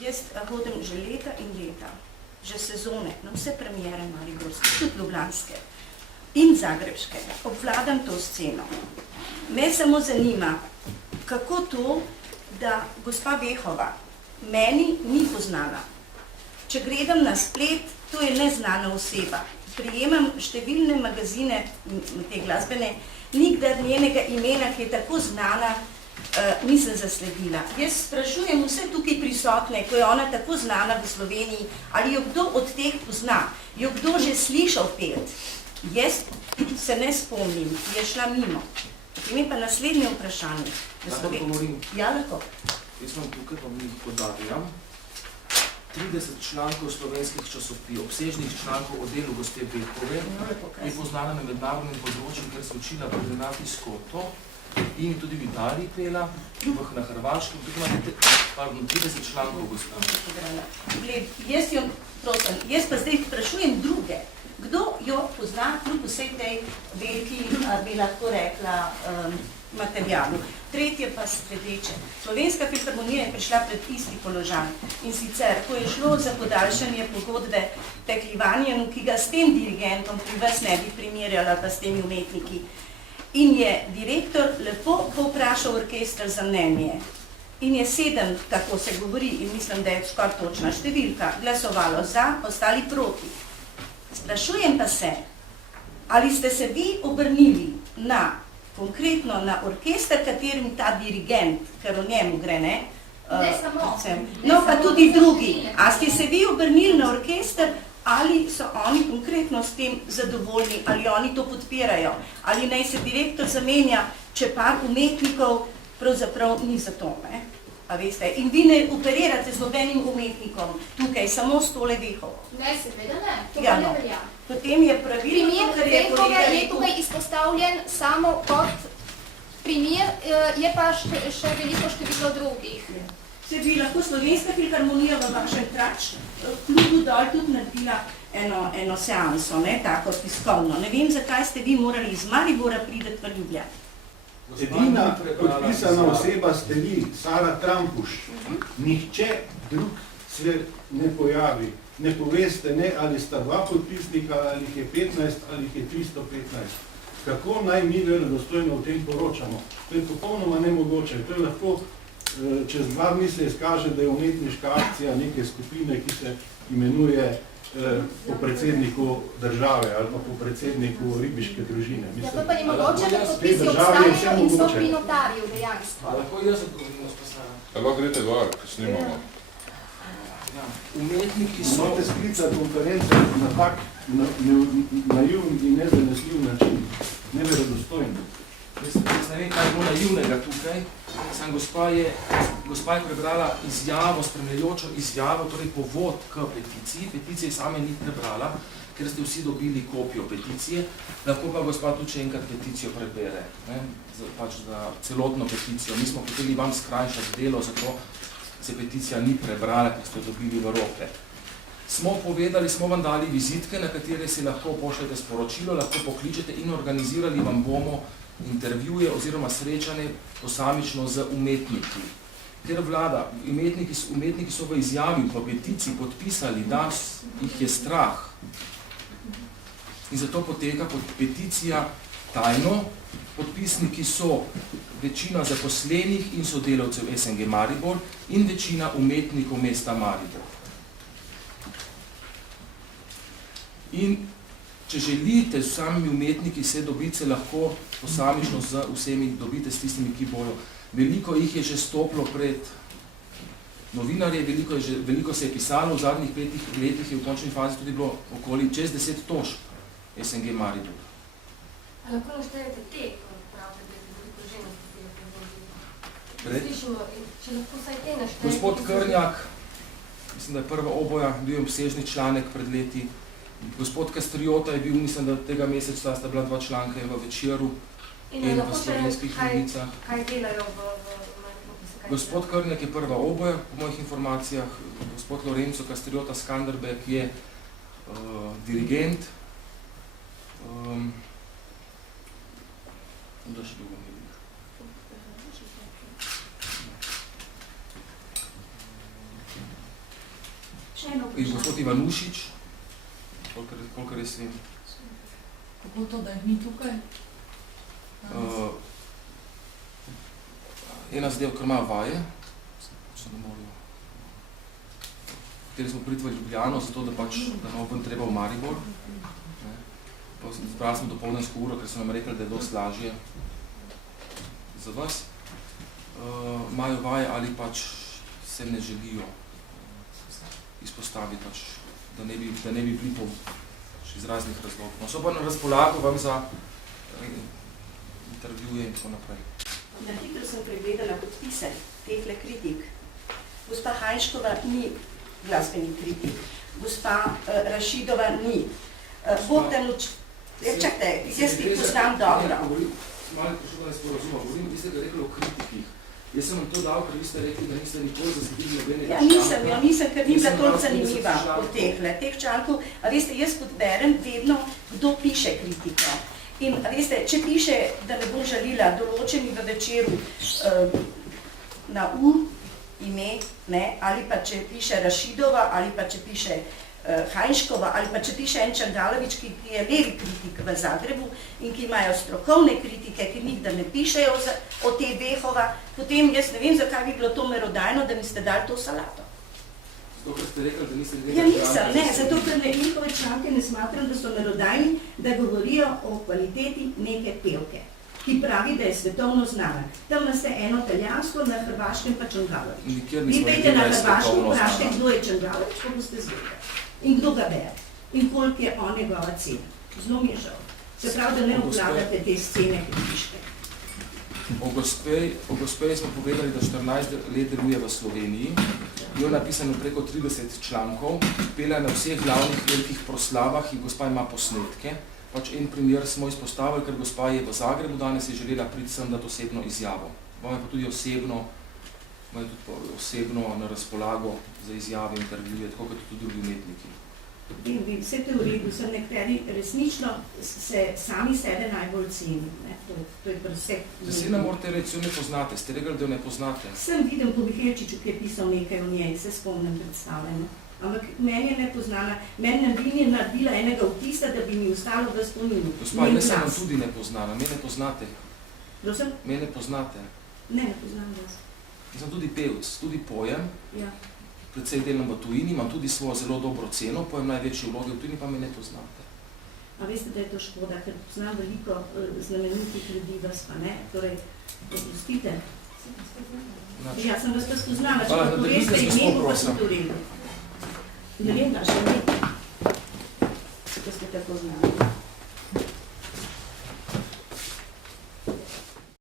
Jaz hodim že leta in leta, že sezone, na vse premiere mariborske, tudi ljubljanske in zagrebške, obvladam to sceno. Me samo zanima, kako to, da gospa Vehova meni ni poznana. Če gledam na splet, to je neznana oseba. Prijemam številne magazine, te glasbene, nikdar njenega imena, ki je tako znana, nisem zasledila. Jaz sprašujem vse tukaj prisotne, ko je ona tako znana v Sloveniji, ali jo kdo od teh pozna, jo kdo že slišal pet. Jaz se ne spomnim, je šla mimo. Potem je pa naslednje vprašanje. Lahko govorim? Ja, lahko. Jaz vam tukaj pa mi podarjam 30 člankov slovenskih časopisov, obsežnih člankov o delu gospe Vehove, je poznana na mednarodnem področju, ker se učila v Renati Skoto in tudi v Italiji pela, na Hrvaškem, tukaj imate 30 člankov gospe. Jaz pa zdaj vprašujem druge. Kdo jo pozna kljub vsej tej veliki, bi lahko rekla, materialu. Tretje pa sledeče. Slovenska filharmonija je prišla pred isti položaj. In sicer, ko je šlo za podaljšanje pogodbe Teklivanjenu, ki ga s tem dirigentom pri vas ne bi primerjala, pa s temi umetniki. In je direktor lepo povprašal orkester za mnenje. In je 7, tako se govori, in mislim, da je skoraj točna številka, glasovalo za, ostali proti. Sprašujem pa se, ali ste se vi obrnili na konkretno na orkester, katerim ta dirigent, ker o njemu gre, ne? Ne samo. No, pa tudi drugi. A ste se vi obrnili na orkester, ali so oni konkretno s tem zadovoljni, ali oni to podpirajo, ali naj se direktor zamenja, če par umetnikov pravzaprav ni za to, ne? A veste, in vi ne operirate z nobenim umetnikom tukaj, samo s tole Vehovo. Ne, seveda ne, to pa ne velja. Potem je pravilno, primer Vehove je tukaj izpostavljen samo kot primer, je pa še veliko število drugih. Se bi lahko Slovenska filharmonija v vašem trač klubu dol tudi naredila eno seanso, ne, tako tiskovno. Ne vem, zakaj ste vi morali iz Maribora prideti v Ljubljano. Edina podpisana oseba ste vi, Sara Trampuš. Nihče drug se ne pojavi. Ne poveste ne, ali sta 2 podpisnika, ali jih je 15, ali jih je 315. Kako naj mi verodostojno o tem poročamo? To je popolnoma nemogoče. To je lahko, čez 2 dni se izkaže, da je umetniška akcija neke skupine, ki se imenuje po predsedniku države ali pa po predsedniku ribiške družine. Ja, to pa je mogoče, da podpisi obstajajo in so pri notarju dejansko. Lahko jaz odgovorim, spostavljam. Lahko grete dvar, ko snimamo. Umetniki so... Morate sklicati konference na tak naivn in nezanesljiv način. Neverodostojno. Jaz ne vem, kaj je bilo naivnega tukaj. Sam gospa je prebrala izjavo, spremljajočo izjavo, torej povod k peticiji. Peticije same ni prebrala, ker ste vsi dobili kopijo peticije. Lahko pa gospa tudi še enkrat peticijo prebere, ne? Pač za celotno peticijo. Mi smo hoteli vam skrajšati delo, zato se peticija ni prebrala, ker ste dobili v roke. Smo povedali, smo vam dali vizitke, na katere si lahko pošljete sporočilo, lahko pokličete in organizirali vam bomo intervjuje oziroma srečanje posamično z umetniki. Ker vlada, umetniki so v izjavi, v peticiji podpisali, da jih je strah. In zato poteka peticija tajno. Podpisniki so večina zaposlenih in sodelavcev SNG Maribor in večina umetnikov mesta Maribor. In če želite s samimi umetniki se dobiti, se lahko posamično z vsemi dobite s tistimi, ki bojo. Veliko jih je že stopilo pred novinarje, veliko se je pisalo, v zadnjih 5 letih je v končni fazi tudi bilo okoli čez 10 tožb SNG Maribor. A lahko naštejete te, ko pravite, da je veliko ženosti, ki je prevodili? Slišimo, če lahko vsaj te naštejete. Gospod Krnjak, mislim, da je prva oboja, bil je obsežni članek pred leti. Gospod Kastriota je bil, mislim, da tega meseca sta bila 2 članka v Večeru in v Slovenskih novicah. Kaj delajo v Gospod Krnjak je prva oboja, po mojih informacijah. Gospod Lorenzo Kastriota Skanderbeg je dirigent. Da še dolgo ne vidim. Še eno in gospod vprašanje. Ivanušič, kolikor jaz vem. Kako to, da jih ni tukaj? Ena zadev, kar ima vaje, kateri smo priti v Ljubljano, zato da pač da imamo ven treba v Maribor. Zbrali smo dopolnjensko uro, ker so nam rekli, da je dosti lažje za vas. Imajo vaje ali pač se ne želijo izpostaviti, pač, da ne bi bili iz raznih razlogov. No, so pa na razpolago vam za intervjuje in tako naprej. Na hitro sem pregledala podpise tehle kritik. Gospa Hajnškova ni glasbeni kritik, gospa Rašidova ni. Bogdanuč, čakajte, jaz ti poznam dobro. Malo prišel da sporazuma, govorim, vi ste ga rekli o kritikih. Jaz sem vam to dal, ker vi ste rekli, da niste nikoli zasledili nobenega članka. Ja, nisem, ker ni bila toliko zanimiva od teh člankov. A veste, jaz podberem vedno, kdo piše kritiko. In a veste, če piše, da ne bom žalila določeni v Večeru na ime, ne, ali pa če piše Rašidova, ali pa če piše Hajnškova, ali pa če piše en Čangalovič, ki je levi kritik v Zagrebu in ki imajo strokovne kritike, ki nikdar ne pišejo o te Vehova, potem jaz ne vem, zakaj bi bilo to merodajno, da mi ste dali to salato. Zato, ker ste rekli, da niste Ja, nisem, ne, zato, ker njihove članke ne smatram, da so merodajni, da govorijo o kvaliteti neke pevke, ki pravi, da je svetovno znana. Tam nas je eno italijansko, na Hrvaškem pa Čangalovič. Vi pejte na Hrvaškem, vprašajte, kdo je Čangalovič, pa boste zvedeli. In kdo ga bere. In koliko je on njegova cena. Zelo mi je žal. Se pravi, da ne obvladate te scene kritiške. O gospeji smo povedali, da 14 let deluje v Sloveniji. Jo napisano preko 30 člankov, pela na vseh glavnih velikih proslavah in gospa ima posnetke. Pač en primer smo izpostavili, ker gospa je v Zagrebu, danes je želela priti sem dati osebno izjavo. Vam je pa tudi osebno na razpolago za izjave, intervjuje, tako kot tudi drugi umetniki. In vse te v redu, sem nekateri resnično se sami sebe najbolj ceni. To je vse. Zdaj ne morate reči, ne poznate, ste rekli, da jo ne poznate. Sem videl po Mihelčiču, ki je pisal nekaj o njej, se spomnim predstavljeno. Ampak meni je nepoznana, meni je naredila enega vtisa, da bi mi ostalo v spominu. Gospa, ne sem vam tudi nepoznana, me ne poznate. Prosim? Me ne poznate. Ne poznam vas. Sem tudi pevec, tudi pojem. Ja. Predvsej delam v tujini, imam tudi svojo zelo dobro ceno, pojem največji vloge v tujini, pa me ne poznate. A veste, da je to škoda, ker poznam veliko znamenitih ljudi, vas pa ne. Torej, popustite. Ja, sem vas pa spoznala, če pa poveste ime, pa sem to redu. Ne vem, da še nekaj, ko ste tako znali.